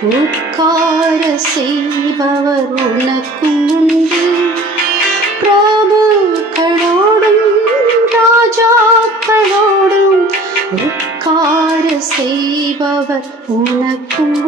உட்கார செய்பவர் உனக்கும் உண்டு பிரபுக்களோடும் ராஜாக்களோடும் உட்கார செய்பவர் உனக்கும்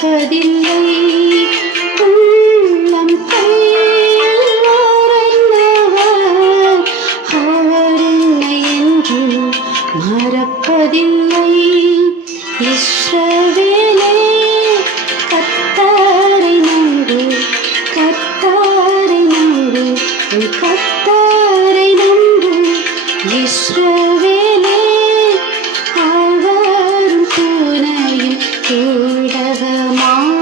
நடப்பதில்லை உள்ளம் என்று மறப்பதில்லை. இஸ்ரவேலே கத்தாரை நம்பு கத்தாரை நம்பு கத்தாரை நம்பு இஸ்ரே Mom.